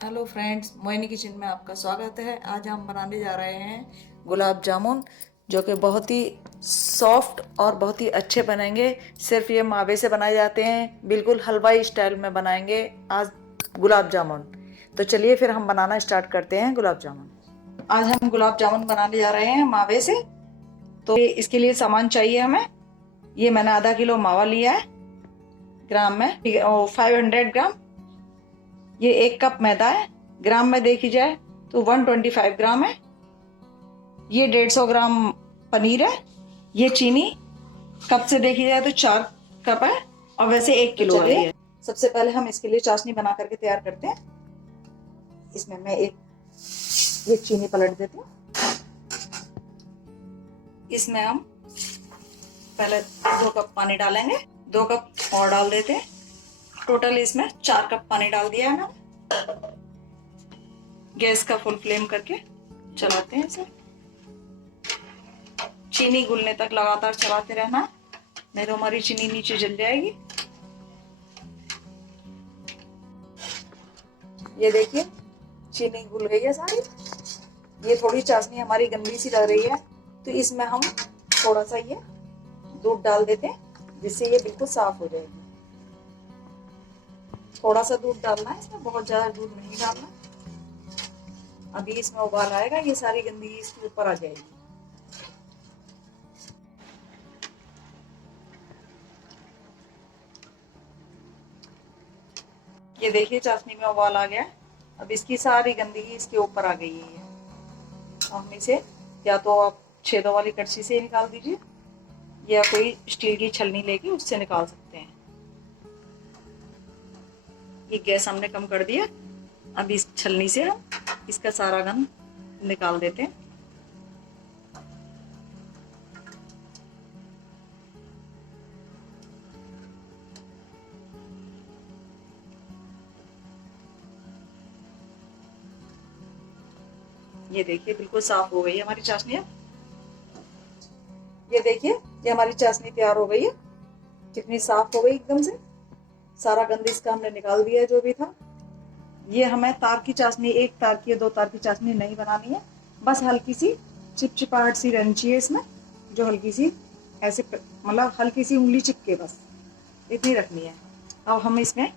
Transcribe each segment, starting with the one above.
Hello friends, Mohini kitchen में आपका स्वागत है। आज हम बनाने जा रहे हैं गुलाब जामुन, जो कि बहुत ही सॉफ्ट और बहुत ही अच्छे बनेंगे। सिर्फ ये मावे से बनाए जाते हैं, बिल्कुल हलवाई स्टाइल में बनाएंगे आज गुलाब जामुन। तो चलिए फिर हम बनाना स्टार्ट करते हैं गुलाब जामुन। आज हम गुलाब जामुन बनाने जा रहे हैं मावे से। तो इसके लिए सामान चाहिए हमें। ये मैंने आधा किलो मावा लिया है, ग्राम में 500 ग्राम। ये 1 कप मैदा है, ग्राम में देखी जाए तो 125 ग्राम है। ये 150 ग्राम पनीर है। ये चीनी कप से देखी जाए तो 4 कप है, और वैसे 1 किलो वाली है। सबसे पहले हम इसके लिए चाशनी बना करके तैयार करते हैं। इसमें मैं एक चीनी पलट देती हूँ। इसमें हम पहले 2 कप पानी डालेंगे, 2 कप और डाल देते हैं। टोटल इसमें 4 कप पानी डाल दिया है मैंने। गैस का फुल फ्लेम करके चलाते हैं इसे। चीनी घुलने तक लगातार चलाते रहना, नहीं तो हमारी चीनी नीचे जल जाएगी। ये देखिए, चीनी घुल गई है सारी। ये थोड़ी चाशनी हमारी गंदी सी लग रही है, तो इसमें हम थोड़ा सा ये दूध डाल देते हैं, जिससे ये बिल्कुल साफ हो जाएगी। थोड़ा सा दूध डालना है इसमें, बहुत ज्यादा दूध नहीं डालना। अभी इसमें उबाल आएगा, ये सारी गंदगी इसके ऊपर आ जाएगी। ये देखिए, चाशनी में उबाल आ गया। अब इसकी सारी गंदगी इसके ऊपर आ गई है। हम इसे या तो आप छेदों वाली कड़छी से निकाल दीजिए, या कोई स्टील की छलनी लेके उससे निकाल सकते हैं। ये गैस हमने कम कर दिया। अब इस छलनी से हम इसका सारा गंद निकाल देते हैं। ये देखिए, बिल्कुल साफ हो गई है हमारी चाशनी। ये देखिए, ये हमारी चाशनी तैयार हो गई है। कितनी साफ हो गई एकदम से। सारा गंद इसका हमने निकाल दिया है जो भी था। ये हमें तार की चाशनी, 1 तार की या 2 तार की चाशनी नहीं बनानी है। बस हल्की सी चिपचिपाहट सी रहनी चाहिए इसमें, जो हल्की सी ऐसे मतलब हल्की सी उंगली चिपके, बस इतनी रखनी है। अब हम इसमें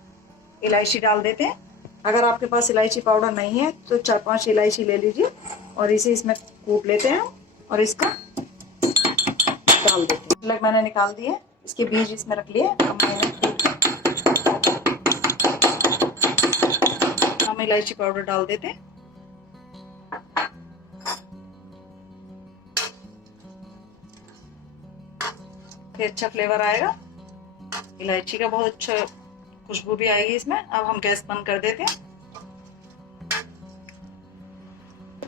इलायची डाल देते हैं। अगर आपके पास इलायची पाउडर नहीं है तो 4-5 इलायची ले लीजिए, और इसे इसमें कूट लेते हैं और इसका डाल देते हैं। लग मैंने निकाल दिए, इसके बीज इसमें रख लिए। हम इलायची पाउडर डाल देते हैं। फिर अच्छा फ्लेवर आएगा, इलायची का बहुत अच्छा खुशबू भी आएगी इसमें। अब हम गैस बंद कर देते हैं,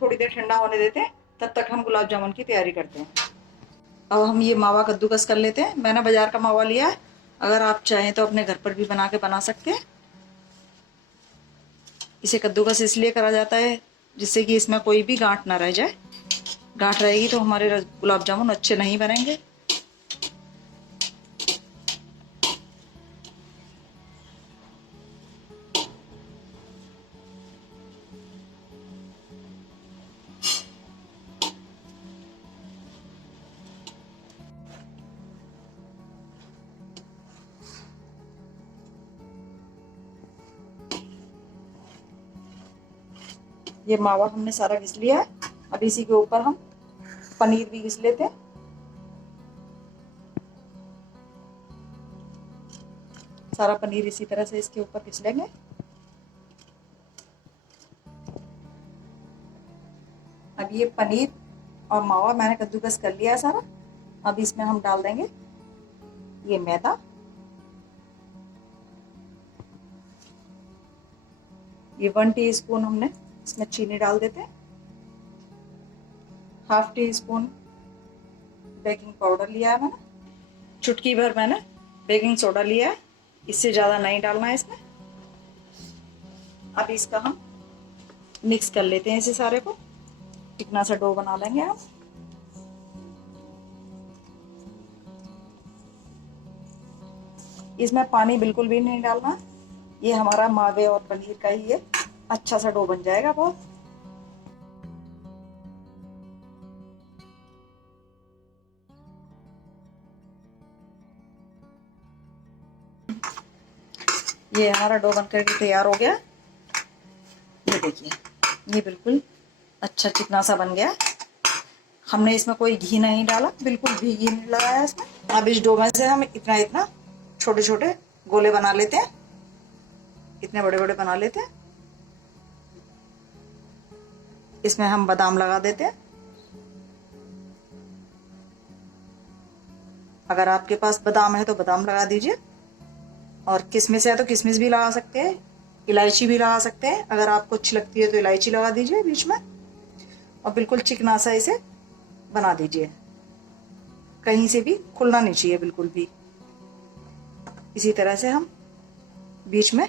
थोड़ी देर ठंडा होने देते हैं। तब तक हम गुलाब जामुन की तैयारी करते हैं। अब हम ये मावा कद्दूकस कर लेते हैं। मैंने बाजार का मावा लिया है, अगर आप चाहें तो अपने घर पर भी बना सकते हैं। इसे कद्दूकस इसलिए करा जाता है जिससे कि इसमें कोई भी गांठ ना रह जाए। गांठ रहेगी तो हमारे गुलाब जामुन अच्छे नहीं बनेंगे। ये मावा हमने सारा घिस लिया है। अब इसी के ऊपर हम पनीर भी घिस लेते हैं। सारा पनीर इसी तरह से इसके ऊपर घिस लेंगे। अब ये पनीर और मावा मैंने कद्दूकस कर लिया है सारा। अब इसमें हम डाल देंगे ये मैदा। ये 1 टीस्पून हमने इसमें चीनी डाल देते हैं। ½ टीस्पून बेकिंग पाउडर लिया है मैंने। चुटकी भर मैंने बेकिंग सोडा लिया है, इससे ज़्यादा नहीं डालना है इसमें। अब इसका हम मिक्स कर लेते हैं इसे सारे को। चिकना सा डो बना लेंगे हम। इसमें पानी बिल्कुल भी नहीं डालना, ये हमारा मावे और पनीर का ही है। अच्छा सा डो बन जाएगा बहुत। ये हमारा डो बनकर के तैयार हो गया। ये देखिए, ये बिल्कुल अच्छा चिकना सा बन गया। हमने इसमें कोई घी नहीं डाला, बिल्कुल भी घी नहीं लगाया इसमें। अब इस डो में से हम इतना इतना छोटे छोटे गोले बना लेते हैं, इतने बड़े बड़े बना लेते हैं। इसमें हम बादाम लगा देते हैं। अगर आपके पास बादाम है तो बादाम लगा दीजिए, और किशमिश है तो किशमिश भी लगा सकते हैं, इलायची भी लगा सकते हैं। अगर आपको अच्छी लगती है तो इलायची लगा दीजिए बीच में, और बिल्कुल चिकना सा इसे बना दीजिए। कहीं से भी खुलना नहीं चाहिए बिल्कुल भी। इसी तरह से हम बीच में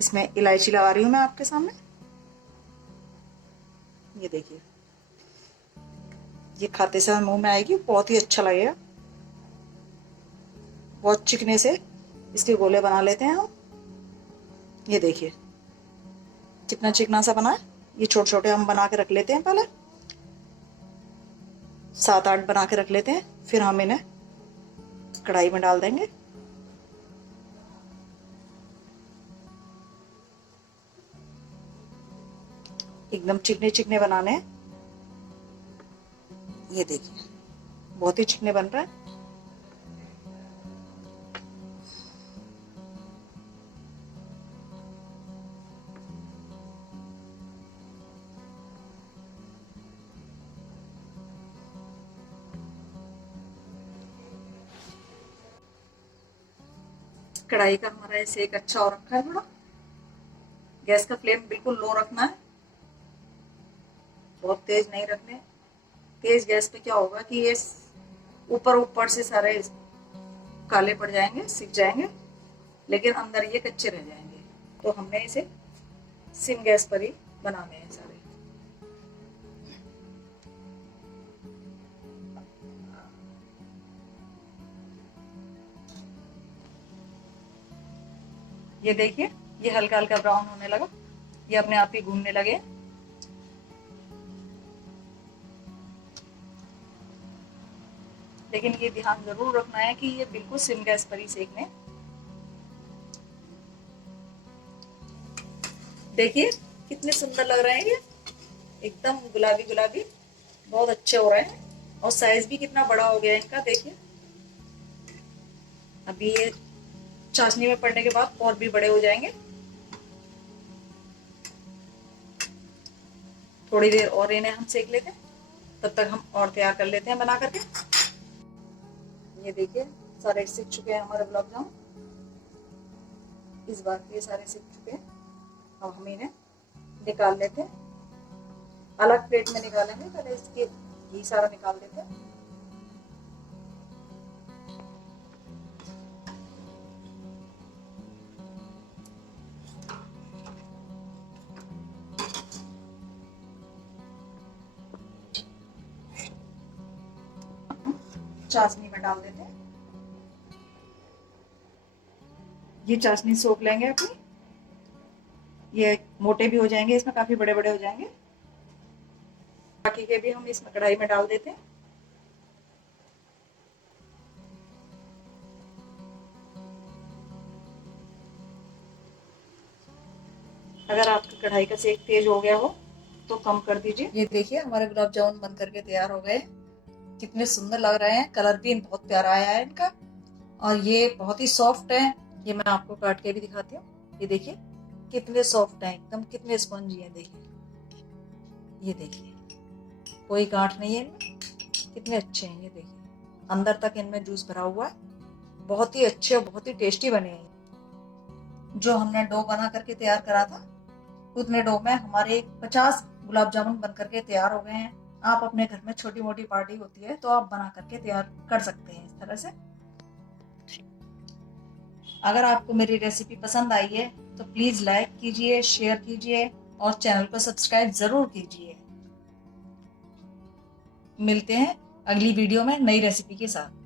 इसमें इलायची लगा रही हूँ मैं आपके सामने। ये देखिए, ये खाते समय मुंह में आएगी, बहुत ही अच्छा लगेगा। बहुत चिकने से इसके गोले बना लेते हैं हम। ये देखिए कितना चिकना सा बना है। ये छोटे छोटे हम बना के रख लेते हैं, पहले 7-8 बना के रख लेते हैं, फिर हम इन्हें कढ़ाई में डाल देंगे। एकदम चिकने चिकने बनाने हैं। ये देखिए बहुत ही चिकने बन रहा है। कढ़ाई का हमारा सेक अच्छा हो रखा है। थोड़ा गैस का फ्लेम बिल्कुल लो रखना है, बहुत तेज नहीं रखने। तेज गैस पे क्या होगा कि ये ऊपर ऊपर से सारे काले पड़ जाएंगे, सिक जाएंगे, लेकिन अंदर ये कच्चे रह जाएंगे। तो हमने इसे सिम गैस पर ही बनाने हैं सारे। ये देखिए, ये हल्का हल्का ब्राउन होने लगा, ये अपने आप ही घूमने लगे। लेकिन ये ध्यान जरूर रखना है कि ये बिल्कुल सिम गैस पर ही सेकने। देखिए कितने सुंदर लग रहे हैं ये, एकदम गुलाबी गुलाबी, बहुत अच्छे हो रहे हैं। और साइज भी कितना बड़ा हो गया है इनका, देखिए। अभी ये चाशनी में पड़ने के बाद और भी बड़े हो जाएंगे। थोड़ी देर और इन्हें हम सेक लेते हैं, तब तक हम और तैयार कर लेते हैं बना करके। ये देखिए सारे सिक चुके हैं हमारे गुलाब जामुन, इस बार ये सारे सिक चुके हैं। अब हम इन्हें निकाल लेते हैं, अलग प्लेट में निकालेंगे। पहले इसके घी सारा निकाल देते हैं। चाशनी में डाल देते हैं। ये चाशनी सोख लेंगे अपनी, ये मोटे भी हो जाएंगे, इसमें काफी बड़े बड़े हो जाएंगे। बाकी के भी हम इसमें कढ़ाई में डाल देते हैं। अगर आपकी कढ़ाई का सेक तेज हो गया हो तो कम कर दीजिए। ये देखिए हमारे गुलाब जामुन बन करके तैयार हो गए। कितने सुंदर लग रहे हैं, कलर भी बहुत प्यारा आया है इनका, और ये बहुत ही सॉफ्ट है। ये मैं आपको काट के भी दिखाती हूँ। ये देखिए कितने सॉफ्ट हैं एकदम, कितने स्पंजी हैं। देखिए, ये देखिए कोई गांठ नहीं है इनमें, कितने अच्छे हैं। ये देखिए अंदर तक इनमें जूस भरा हुआ है, बहुत ही अच्छे और बहुत ही टेस्टी बने हैं। जो हमने डो बना करके तैयार करा था, उतने डो में हमारे 50 गुलाब जामुन बन करके तैयार हो गए हैं। आप अपने घर में छोटी मोटी पार्टी होती है तो आप बना करके तैयार कर सकते हैं इस तरह से। अगर आपको मेरी रेसिपी पसंद आई है तो प्लीज लाइक कीजिए, शेयर कीजिए और चैनल को सब्सक्राइब जरूर कीजिए। मिलते हैं अगली वीडियो में नई रेसिपी के साथ।